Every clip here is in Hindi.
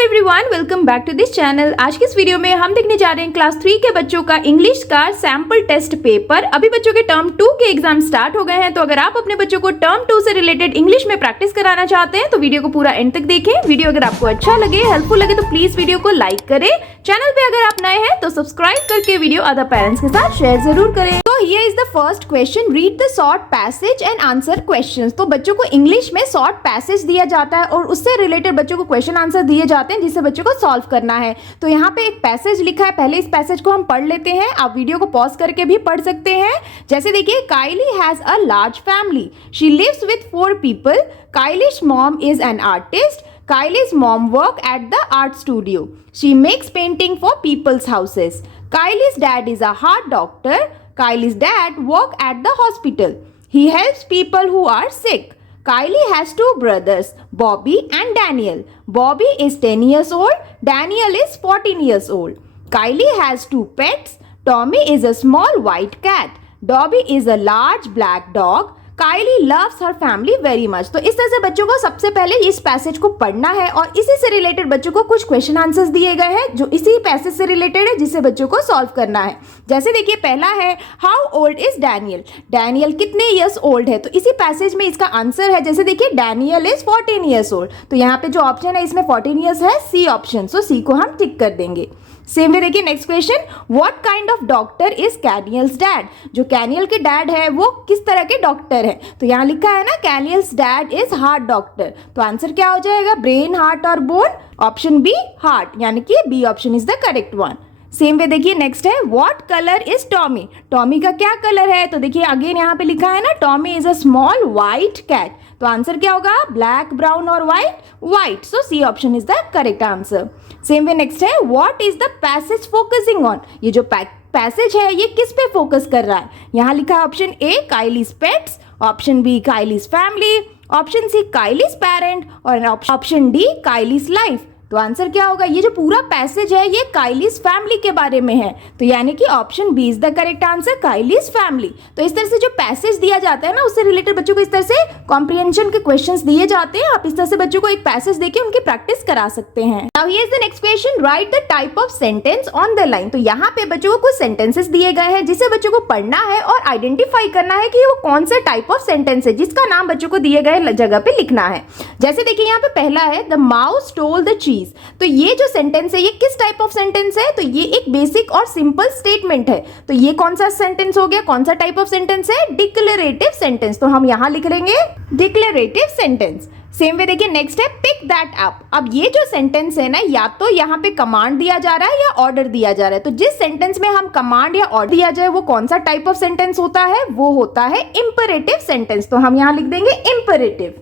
Everyone, welcome back to this channel. आज के इस वीडियो में हम देखने जा रहे हैं क्लास 3 के बच्चों का इंग्लिश का सैंपल टेस्ट पेपर। अभी बच्चों के टर्म 2 के एग्जाम स्टार्ट हो गए हैं, तो अगर आप अपने बच्चों को टर्म 2 से रिलेटेड इंग्लिश में प्रैक्टिस कराना चाहते हैं तो वीडियो को पूरा एंड तक देखें। वीडियो अगर आपको अच्छा लगे, हेल्पफुल लगे तो प्लीज वीडियो को लाइक करें। चैनल पे अगर आप नए हैं तो सब्सक्राइब करके वीडियो अदर पेरेंट्स के साथ शेयर जरूर करें। तो here is the first question, read the short passage and answer questions. तो बच्चों को इंग्लिश में शॉर्ट पैसेज दिया जाता है और उससे रिलेटेड बच्चों को क्वेश्चन आंसर दिए जाते हैं जिससे बच्चों को सॉल्व करना है। तो यहाँ पे एक पैसेज लिखा है, पहले इस पैसेज को हम पढ़ लेते हैं। आप वीडियो को पॉज करके भी पढ़ सकते हैं। जैसे देखिए, Kylie has a large family, she lives with 4 people, Kylie's mom is an artist, Kylie's mom work at the art studio. She makes painting for people's houses. Kylie's dad is a heart doctor. Kylie's dad work at the hospital. He helps people who are sick. Kylie has 2 brothers, Bobby and Daniel. Bobby is 10 years old. Daniel is 14 years old. Kylie has 2 pets. Tommy is a small white cat. Dobby is a large black dog. Kylie loves her family very much. तो इस तरह से बच्चों को सबसे पहले इस पैसेज को पढ़ना है और इसी से रिलेटेड बच्चों को कुछ क्वेश्चन आंसर्स दिए गए हैं जो इसी पैसेज से रिलेटेड है जिससे बच्चों को सॉल्व करना है। जैसे देखिए, पहला है how old is Daniel, Daniel कितने ईयर्स ओल्ड है। तो इसी पैसेज में इसका आंसर है, जैसे देखिए डैनियल इज 14 ईयर्स ओल्ड। तो यहाँ पे जो ऑप्शन है इसमें 14 ईयर्स है, सी ऑप्शन। सो सी को हम टिक कर देंगे। सेम वे देखिए next question, what kind of doctor is Kaniel's dad, जो कैनियल के डैड है वो किस तरह के डॉक्टर है। तो यहाँ लिखा है ना, Daniel's dad is heart doctor. तो आंसर क्या हो जाएगा, ब्रेन, हार्ट और बोन। ऑप्शन बी हार्ट, यानी कि B option is the correct one. Same way देखिए नेक्स्ट है, what colour is Tommy, Tommy का क्या कलर है। तो देखिए अगेन यहाँ पे लिखा है ना, Tommy is a small white cat. तो आंसर क्या होगा, ब्लैक, ब्राउन और white. So C option is the correct answer. Same way next है, what is the passage focusing on, ये जो पैसेज है ये किस पे फोकस कर रहा है। यहाँ लिखा है option A Kylie's pets, option B Kylie's family, option C Kylie's parent और ऑप्शन डी काइलीज लाइफ। तो आंसर क्या होगा, ये जो पूरा पैसेज है ये काइलीज फैमिली के बारे में है। तो यानी कि option B is the correct answer, Kylie's family. तो इस तरह से जो पैसेज दिया जाता है ना, उससे रिलेटेड बच्चों को इस तरह से कॉम्प्रिहेंशन के क्वेश्चंस दिए जाते हैं। आप इस तरह से बच्चों को एक पैसेज देके उनकी प्रैक्टिस करा सकते हैं। Now here is the next question, write the type of sentence on the line. तो यहाँ पे बच्चों को कुछ सेंटेंसेस दिए गए हैं जिसे बच्चों को पढ़ना है और आइडेंटिफाई करना है कि वो कौन सा टाइप ऑफ सेंटेंस है जिसका नाम बच्चों को दिए गए जगह पे लिखना है। जैसे देखिए यहाँ पे पहला है, द माउस स्टोल द चीज। तो ये जो सेंटेंस है ये किस टाइप ऑफ सेंटेंस है, तो ये एक बेसिक और सिंपल स्टेटमेंट है। तो ये कौन सा सेंटेंस हो गया, कौन सा टाइप ऑफ सेंटेंस है, डिक्लेरेटिव सेंटेंस। तो हम यहां लिख लेंगे डिक्लेरेटिव सेंटेंस। सेम वे देखिए नेक्स्ट है, पिक दैट अप। अब ये जो सेंटेंस है ना, या तो यहाँ पे कमांड दिया जा रहा है या ऑर्डर दिया जा रहा है। तो जिस सेंटेंस में हम कमांड या ऑर्डर दिया जाए वो कौन सा टाइप ऑफ सेंटेंस होता है, वो होता है इंपरेटिव सेंटेंस। तो हम यहाँ लिख देंगे इंपरेटिव,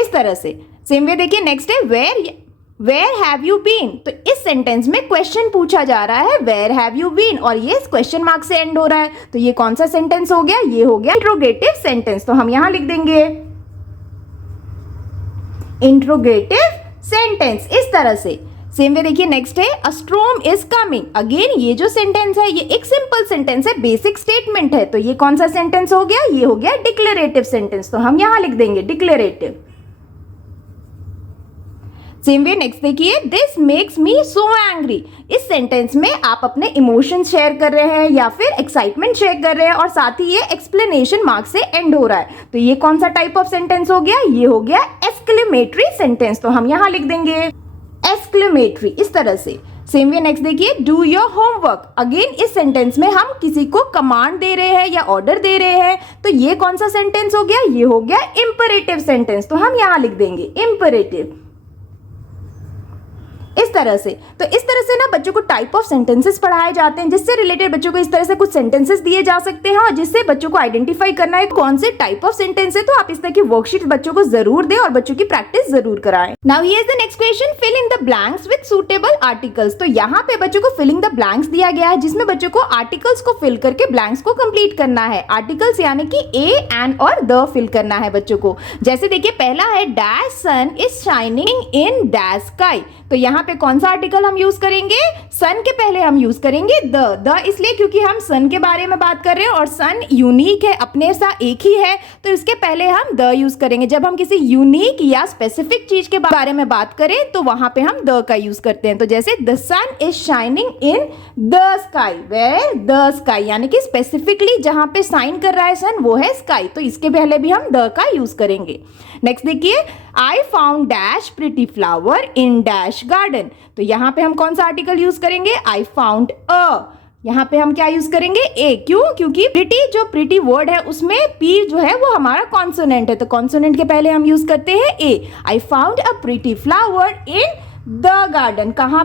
इस तरह से। सेम वे देखिए नेक्स्ट है, वेयर हैव यू बीन। तो इस सेंटेंस में क्वेश्चन पूछा जा रहा है, वेयर हैव यू बीन, और ये क्वेश्चन मार्क से एंड हो रहा है। तो ये कौन सा सेंटेंस हो गया, ये हो गया इंट्रोगेटिव सेंटेंस। तो हम यहां लिख देंगे इंट्रोगेटिव सेंटेंस, इस तरह से। सेम वे देखिए नेक्स्ट है, अ स्टॉर्म इज कमिंग। अगेन ये जो सेंटेंस है ये एक सिंपल सेंटेंस है, बेसिक स्टेटमेंट है। तो ये कौन सा सेंटेंस हो गया, ये हो गया डिक्लेरेटिव सेंटेंस। तो हम यहां लिख देंगे डिक्लेरेटिव। सेम वे नेक्स्ट देखिए, this makes me so angry. इस सेंटेंस में आप अपने इमोशंस शेयर कर रहे हैं या फिर एक्साइटमेंट शेयर कर रहे हैं और साथ ही ये एक्सप्लेनेशन मार्क से एंड हो रहा है। तो ये कौन सा टाइप ऑफ सेंटेंस हो गया, ये हो गया एक्सक्लेमेटरी सेंटेंस। तो हम यहां लिख देंगे एक्सक्लेमेटरी, इस तरह से। सेम वे नेक्स्ट देखिए, डू योर होमवर्क। अगेन इस सेंटेंस में हम किसी को कमांड दे रहे हैं या ऑर्डर दे रहे हैं। तो ये कौन सा सेंटेंस हो गया, ये हो गया इंपरेटिव सेंटेंस। तो हम यहां लिख देंगे इंपरेटिव, इस तरह से। तो इस तरह से ना बच्चों को टाइप ऑफ सेंटेंसेस पढ़ाए जाते हैं जिससे रिलेटेड बच्चों को इस तरह से कुछ सेंटेंसेस दिए जा सकते हैं और जिससे बच्चों को आइडेंटिफाई करना है कौन से टाइप ऑफ सेंटेंस है। तो आप इस तरह की वर्कशीट बच्चों को जरूर दें और बच्चों की प्रैक्टिस जरूर कराएं। Now here is the next question, fill in the blanks with suitable articles. तो यहाँ पे बच्चों को फिलिंग द ब्लैंक्स दिया गया है जिसमें बच्चों को आर्टिकल्स को फिल करके ब्लैंक्स को कंप्लीट करना है। आर्टिकल्स यानी कि ए, एन और द फिल करना है बच्चों को। जैसे देखिए पहला है, dash sun is shining in dash sky. तो यहाँ यहाँ पे कौन सा आर्टिकल हम यूज करेंगे, सन के पहले हम यूज करेंगे द इसलिए क्योंकि हम सन के बारे में बात कर रहे हैं और सन यूनिक है, अपने सा एक ही है, तो इसके पहले हम द यूज करेंगे। जब हम किसी यूनिक या स्पेसिफिक चीज के बारे में बात करें तो वहां पे हम द का यूज करते हैं। तो जैसे the sun is shining in the sky, where the sky, यानी कि स्पेसिफिकली जहां पे शाइन कर रहा है सन वो है स्काई, तो इसके पहले भी हम द का यूज करेंगे। नेक्स्ट देखिए, I found dash pretty flower in dash garden, तो यहां पे हम कौन सा आर्टिकल यूज करेंगे, आई फाउंड अ, यहाँ पे हम क्या यूज करेंगे ए, क्यों, क्योंकि प्रिटी जो प्रिटी वर्ड है उसमें पी जो है वो हमारा कॉन्सोनेंट है, तो कॉन्सोनेंट के पहले हम यूज करते हैं a. I found a pretty flower in the garden, कहाँ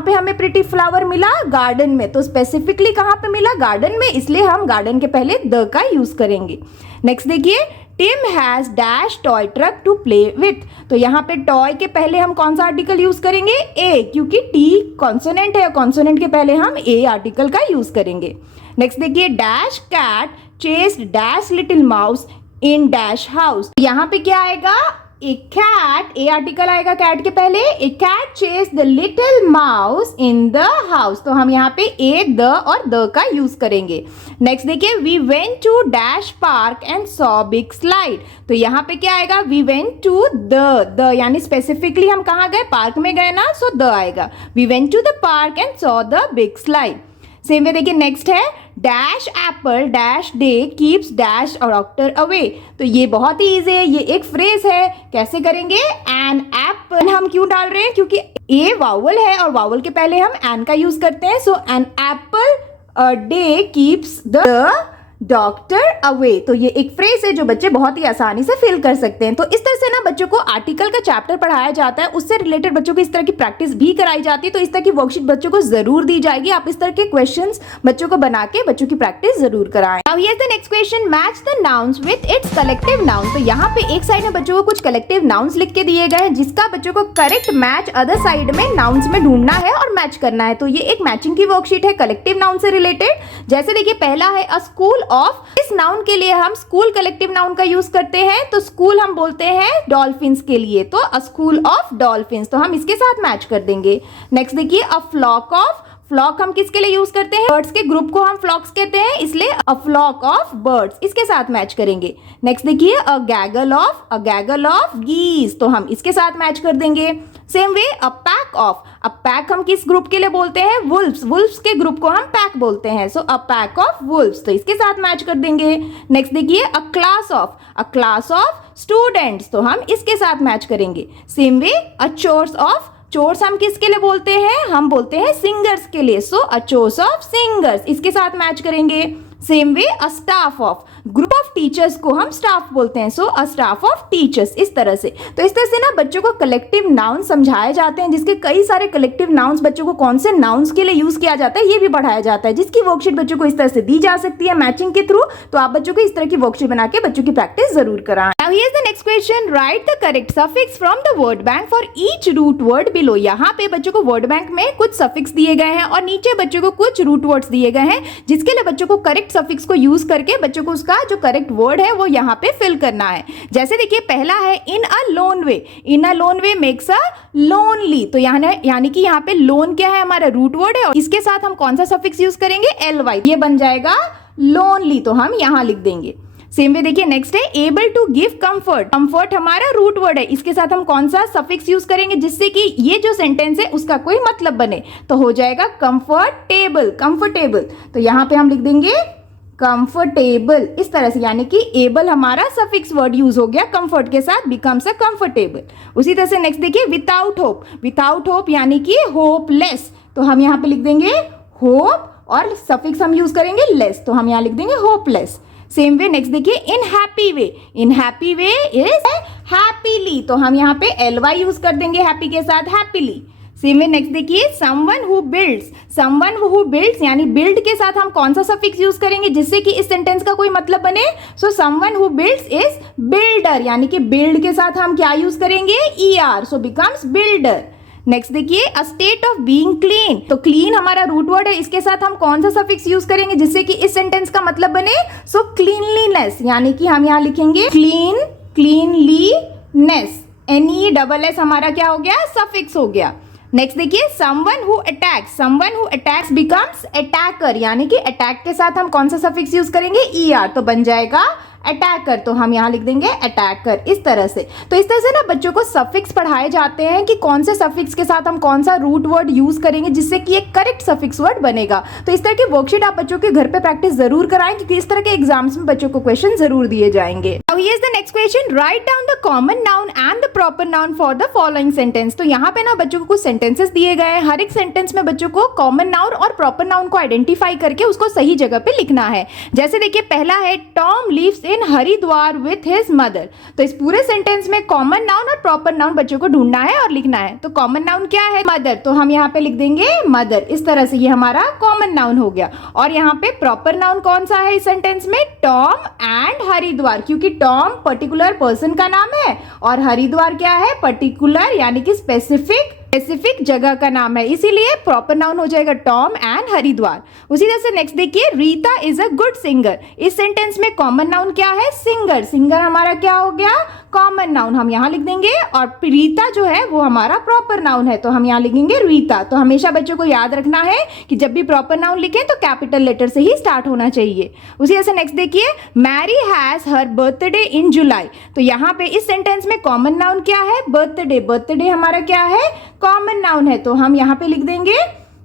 पे हमें प्रिटी फ्लावर मिला, गार्डन में, तो स्पेसिफिकली कहाँ पे मिला, गार्डन में, इसलिए हम गार्डन के पहले द का यूज करेंगे। नेक्स्ट देखिए, Tim has dash toy truck to play with, तो यहाँ पे टॉय के पहले हम कौन सा आर्टिकल यूज करेंगे ए, क्योंकि टी कॉन्सोनेंट है, कॉन्सोनेंट के पहले हम ए आर्टिकल का यूज करेंगे। नेक्स्ट देखिए, dash cat chased dash little mouse in dash house, यहाँ पे क्या आएगा, ए कैट, ए आर्टिकल आएगा कैट के पहले, a cat chase the little mouse in the house, तो हम यहाँ पे ए द और द का यूज करेंगे। नेक्स्ट देखिए, we went to dash park and saw big slide, तो यहाँ पे क्या आएगा, वी वेंट टू द यानी स्पेसिफिकली हम कहाँ गए, पार्क में गए ना, सो द आएगा, we went to the park and saw the big slide. Same way देखिए, नेक्स्ट है dash apple dash day keeps dash doctor away, तो ये बहुत ही इजी है, ये एक फ्रेज है, कैसे करेंगे, एन एप्पल हम क्यों डाल रहे हैं, क्योंकि ए वावल है और वावल के पहले हम एन का यूज करते हैं, so an apple day keeps the doctor away, तो ये एक फ्रेज है जो बच्चे बहुत ही आसानी से फिल कर सकते हैं। तो इस तरह से ना बच्चों को आर्टिकल का चैप्टर पढ़ाया जाता है, उससे रिलेटेड बच्चों को इस तरह की प्रैक्टिस भी कराई जाती है, तो इस तरह की वर्कशीट बच्चों को जरूर दी जाएगी। आप इस तरह के क्वेश्चंस बच्चों को बना के बच्चों की प्रैक्टिस जरूर कराएं। Now here is the next question, match the nouns with its collective noun, तो यहाँ पे एक साइड में बच्चों को कुछ कलेक्टिव नाउन्स लिख के दिए गए हैं, जिसका बच्चों को करेक्ट मैच अदर साइड में नाउन्स में ढूंढना है और मैच करना है। तो ये एक मैचिंग की वर्कशीट है कलेक्टिव नाउन से रिलेटेड। जैसे देखिए, पहला है अ स्कूल ऑफ, इस नाउन के लिए हम स्कूल कलेक्टिव नाउन का यूज करते हैं, तो स्कूल हम बोलते हैं डॉल्फिन्स के लिए, तो अ स्कूल ऑफ डॉल्फिन्स, तो हम इसके साथ मैच कर देंगे। नेक्स्ट देखिए, अ फ्लॉक ऑफ, फ्लॉक हम किसके लिए यूज करते हैं, बर्ड्स के ग्रुप को हम फ्लॉक्स कहते हैं, इसलिए अ फ्लॉक ऑफ बर्ड्स, इसके साथ मैच करेंगे। नेक्स्ट देखिए, अ गैगल ऑफ गीज, तो हम इसके साथ मैच कर देंगे। Same way, a pack of, a pack हम किस ग्रुप के लिए बोलते हैं, वुल्फ्स, वुल्फ्स के ग्रुप को हम पैक बोलते हैं, सो अ पैक ऑफ वुल्फ्स, तो इसके साथ मैच कर देंगे। नेक्स्ट देखिए, अ क्लास ऑफ स्टूडेंट्स, तो हम इसके साथ मैच करेंगे। सेम वे, अ चोर्स हम किसके लिए बोलते हैं, हम बोलते हैं सिंगर्स के लिए, सो अ चोर्स ऑफ सिंगर्स, इसके साथ मैच करेंगे। Same way, a staff of, group of teachers को हम स्टाफ बोलते हैं, सो अ स्टाफ ऑफ टीचर्स, इस तरह से। तो इस तरह से ना बच्चों को कलेक्टिव नाउन समझाए जाते हैं, जिसके कई सारे कलेक्टिव नाउन्स बच्चों को कौन से नाउन्स के लिए यूज किया जाता है ये भी पढ़ाया जाता है, जिसकी वर्कशीट बच्चों को इस तरह से दी जा सकती है मैचिंग के थ्रू। तो आप बच्चों को इस तरह की वर्कशीट बना के बच्चों की प्रैक्टिस जरूर कराएं। Now here is the next question, write the correct suffix from the word bank for each root word below, यहाँ पे बच्चों को वर्ड बैंक में कुछ सफिक्स दिए गए हैं और नीचे बच्चों को कुछ रूट वर्ड्स दिए गए हैं, जिसके लिए बच्चों को करेक्ट सफिक्स को यूज करके बच्चों को उसका जो करेक्ट वर्ड है वो यहाँ पे फिल करना है। जैसे देखिए, पहला है in a lone way makes a lonely, तो यानी कि यहाँ पे लोन क्या है, हमारा रूट वर्ड है और इसके साथ हम कौन सा सफिक्स यूज करेंगे, ly, ये बन जाएगा लोनली, तो हम यहाँ लिख देंगे। सेम वे देखिए, नेक्स्ट है एबल टू गिव कंफर्ट हमारा रूट वर्ड है, इसके साथ हम कौन सा सफिक्स यूज करेंगे जिससे कि ये जो सेंटेंस है उसका कोई मतलब बने, तो हो जाएगा कंफर्टेबल, तो यहाँ पे हम लिख देंगे कंफर्टेबल, इस तरह से, यानी कि एबल हमारा सफिक्स वर्ड यूज हो गया कंफर्ट के साथ, बिकम्स अ कंफर्टेबल। उसी तरह से नेक्स्ट देखिए, विदाउट होप यानी कि होपलेस, तो हम यहाँ पे लिख देंगे होप और सफिक्स हम यूज करेंगे लेस, तो हम यहाँ लिख देंगे होपलेस। सेम वे नेक्स्ट देखिए, इन हैप्पी वे इज हैप्पीली, तो हम यहाँ पे ly यूज कर देंगे हैप्पी के साथ, हैप्पीली। सेम वे नेक्स्ट देखिए, समवन हु बिल्ड्स यानी बिल्ड के साथ हम कौन सा सफिक्स यूज करेंगे जिससे कि इस सेंटेंस का कोई मतलब बने, so someone who builds is builder, यानी कि बिल्ड के साथ हम क्या यूज करेंगे, er, सो बिकम्स बिल्डर। नेक्स्ट देखिए, a state of being clean, तो क्लीन हमारा रूट वर्ड है, इसके साथ हम कौन सा सफिक्स यूज करेंगे जिससे कि इस सेंटेंस का मतलब बने, सो क्लीनलीनेस, यानी कि हम यहाँ लिखेंगे क्लीनलीनेस, NESS हमारा क्या हो गया, सफिक्स हो गया। नेक्स्ट देखिए someone who attacks becomes attacker, यानी कि अटैक के साथ हम कौन सा सफिक्स यूज करेंगे, ER, तो बन जाएगा अटैकर, तो हम यहाँ लिख देंगे अटैकर। इस तरह से, तो इस तरह से ना बच्चों को सफिक्स पढ़ाए जाते हैं कि कौन से सफिक्स के साथ हम कौन सा रूट वर्ड यूज करेंगे जिससे कि एक करेक्ट सफिक्स वर्ड बनेगा। तो इस तरह की वर्कशीट आप बच्चों के घर पे प्रैक्टिस जरूर कराएं, क्योंकि इस तरह के एग्जाम्स में बच्चों को क्वेश्चन जरूर दिए जाएंगे। Now here is the next question, write down the common noun and the proper noun for the following sentence. तो यहाँ पे ना बच्चों को कुछ सेंटेंसेस दिए गए हैं, हर एक सेंटेंस में बच्चों को कॉमन नाउन और प्रॉपर नाउन को आइडेंटिफाई करके उसको सही जगह पे लिखना है। जैसे देखिए पहला है Tom lives in Haridwar with his mother। तो इस पूरे सेंटेंस में कॉमन नाउन और प्रॉपर नाउन बच्चों को ढूंढना है और लिखना है। तो कॉमन नाउन क्या है, मदर, तो हम यहाँ पे लिख देंगे मदर। इस तरह से ये हमारा कॉमन नाउन हो गया। और यहाँ पे प्रॉपर नाउन कौन सा है इस सेंटेंस में, टॉम एंड हरिद्वार, क्योंकि टॉम पर्टिकुलर पर्सन का नाम है और हरिद्वार क्या है, पर्टिकुलर यानी कि स्पेसिफिक जगह का नाम है, इसीलिए प्रॉपर नाउन हो जाएगा टॉम एंड हरिद्वार। उसी तरह से नेक्स्ट देखिए Rita is a good singer. इस सेंटेंस में कॉमन नाउन क्या है, सिंगर हमारा क्या हो गया, कॉमन नाउन, हम यहाँ लिख देंगे। और रीता जो है वो हमारा प्रॉपर नाउन है, तो हम यहाँ लिखेंगे रीता। तो हमेशा बच्चों को याद रखना है कि जब भी प्रॉपर नाउन लिखें तो कैपिटल लेटर से ही स्टार्ट होना चाहिए। उसी तरह से नेक्स्ट देखिए Mary has her birthday in July. तो यहाँ पे इस सेंटेंस में कॉमन नाउन क्या है, बर्थडे हमारा क्या है, कॉमन नाउन है, तो हम यहाँ पे लिख देंगे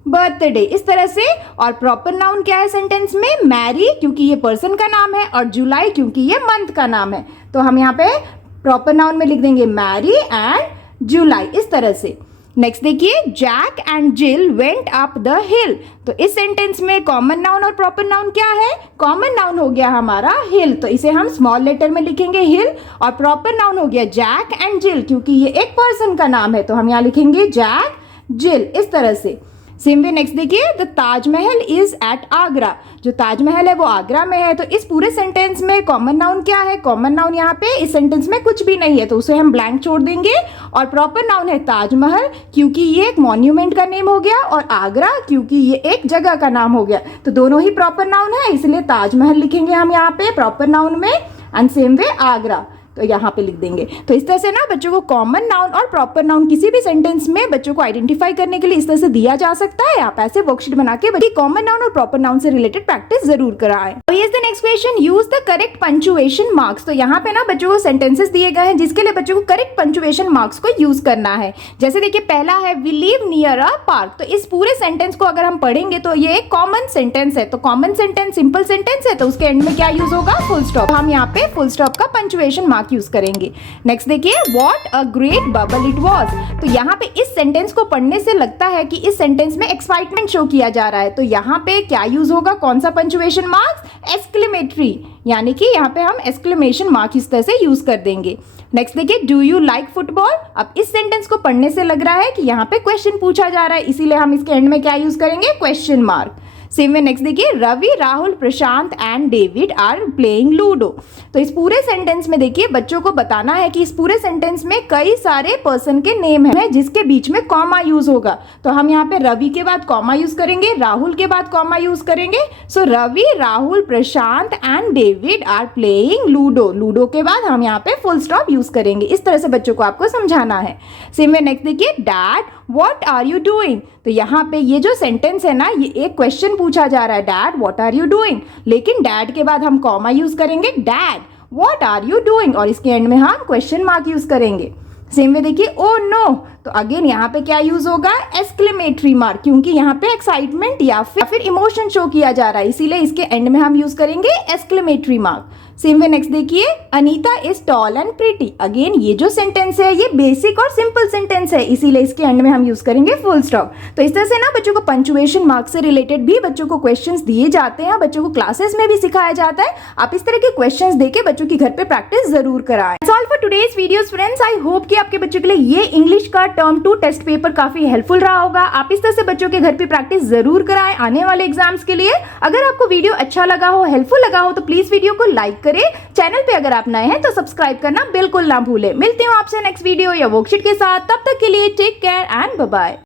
बर्थडे। इस तरह से, और प्रॉपर नाउन क्या है सेंटेंस में, मैरी, क्योंकि ये पर्सन का नाम है, और जुलाई क्योंकि ये मंथ का नाम है, तो हम यहाँ पे प्रॉपर नाउन में लिख देंगे मैरी एंड जुलाई। इस तरह से नेक्स्ट देखिए Jack and Jill went up the hill. तो इस सेंटेंस में कॉमन नाउन और प्रॉपर नाउन क्या है, कॉमन नाउन हो गया हमारा हिल, तो इसे हम स्मॉल लेटर में लिखेंगे हिल। और प्रॉपर नाउन हो गया जैक एंड जिल, क्योंकि ये एक पर्सन का नाम है, तो हम यहाँ लिखेंगे जैक जिल। इस तरह से सेम वे नेक्स्ट देखिए the Taj Mahal is at Agra. जो ताजमहल है वो आगरा में है। तो इस पूरे सेंटेंस में कॉमन नाउन क्या है, कॉमन नाउन यहाँ पे इस सेंटेंस में कुछ भी नहीं है, तो उसे हम ब्लैंक छोड़ देंगे। और प्रॉपर नाउन है ताजमहल, क्योंकि ये एक मॉन्यूमेंट का नेम हो गया, और आगरा क्योंकि ये एक जगह का नाम हो गया। तो दोनों ही प्रॉपर नाउन है, इसलिए ताजमहल लिखेंगे हम यहाँ पे प्रॉपर नाउन में, एंड सेम वे आगरा, तो यहाँ पे लिख देंगे। तो इस तरह से ना बच्चों को कॉमन नाउन और प्रॉपर नाउन किसी भी सेंटेंस में बच्चों को आइडेंटिफाई करने के लिए इस तरह से दिया जा सकता है। आप ऐसे वर्कशीट बना के बच्चे कॉमन नाउन और प्रॉपर नाउन से रिलेटेड प्रैक्टिस जरूर कराएं। तो here is the next question, use the correct punctuation marks. तो यहाँ पे ना बच्चों को सेंटेंसेस दिए गए हैं जिसके लिए बच्चों को करेक्ट पंक्चुएशन मार्क्स को यूज करना है। जैसे देखिए पहला है we live near a park. तो इस पूरे सेंटेंस को अगर हम पढ़ेंगे तो ये एक कॉमन सेंटेंस है, तो कॉमन सेंटेंस सिंपल सेंटेंस है, तो उसके एंड में क्या यूज होगा, फुल स्टॉप। हम यहाँ पे फुल स्टॉप का पंक्चुएशन मार्क यूज करेंगे। नेक्स्ट देखिए what a great bubble it was. तो यहाँ पे इस सेंटेंस को पढ़ने से लगता है कि इस सेंटेंस में एक्साइटमेंट शो किया जा रहा है, तो यहाँ पे क्या यूज होगा, कौन सा पंक्चुएशन मार्क्स, एक्सक्लेमेटरी, यानी कि यहाँ पे हम एक्सक्लेमेशन मार्क इस तरह से यूज कर देंगे। नेक्स्ट देखिए डू यू लाइक फुटबॉल। अब इस सेंटेंस को पढ़ने से लग रहा है कि यहाँ पे क्वेश्चन पूछा जा रहा है, इसीलिए हम इसके एंड में क्या यूज करेंगे, question mark. Same way next देखिए Ravi Rahul Prashant and David are playing ludo. तो इस पूरे सेंटेंस में देखिए बच्चों को बताना है कि इस पूरे सेंटेंस में कई सारे पर्सन के नेम हैं जिसके बीच में कॉमा यूज होगा। तो हम यहाँ पे रवि के बाद कॉमा यूज करेंगे, राहुल के बाद कॉमा यूज करेंगे। So Ravi Rahul Prashant and David are playing ludo. Ludo के बाद हम यहाँ पे फुल स्टॉप यूज करेंगे। इस तरह से बच्चों को आपको समझाना है। सेम वे नेक्स्ट देखिए dad what are you doing. तो यहाँ पे ये जो सेंटेंस है ना, ये एक क्वेश्चन पूछा जा रहा है, dad what are you doing, लेकिन डैड के बाद हम कॉमा यूज करेंगे, dad what are you doing, और इसके एंड में हम क्वेश्चन मार्क यूज करेंगे। सेम वे देखिए ओ नो, तो अगेन यहाँ पे क्या यूज होगा, एक्सक्लेमेटरी मार्क, क्योंकि यहाँ पे एक्साइटमेंट या फिर इमोशन शो किया जा रहा है, इसीलिए इसके एंड में हम यूज करेंगे exclamatory mark. Same way next देखिए Anita is tall and pretty. Again ये जो सेंटेंस है ये बेसिक और सिंपल सेंटेंस है, इसीलिए इसके एंड में हम यूज करेंगे फुल स्टॉप। तो इस तरह से ना बच्चों को पंक्चुएशन मार्क से रिलेटेड भी बच्चों को क्वेश्चंस दिए जाते हैं, बच्चों को क्लासेस में भी सिखाया जाता है। आप इस तरह के क्वेश्चंस देके बच्चों की घर पे प्रैक्टिस जरूर कराएं। That's all for today's videos friends. I hope कि आपके बच्चों के लिए ये इंग्लिश का टर्म 2 टेस्ट पेपर काफी हेल्पफुल रहा होगा। आप इस तरह से बच्चों के घर पे प्रैक्टिस जरूर कराएं आने वाले एग्जाम्स के लिए। अगर आपको वीडियो अच्छा लगा हो, हेल्पफुल लगा हो, तो प्लीज वीडियो को लाइक करें। चैनल पे अगर आप नए हैं तो सब्सक्राइब करना बिल्कुल ना भूलें। मिलती हूँ आपसे नेक्स्ट वीडियो या वर्कशीट के साथ, तब तक के लिए take care and bye bye.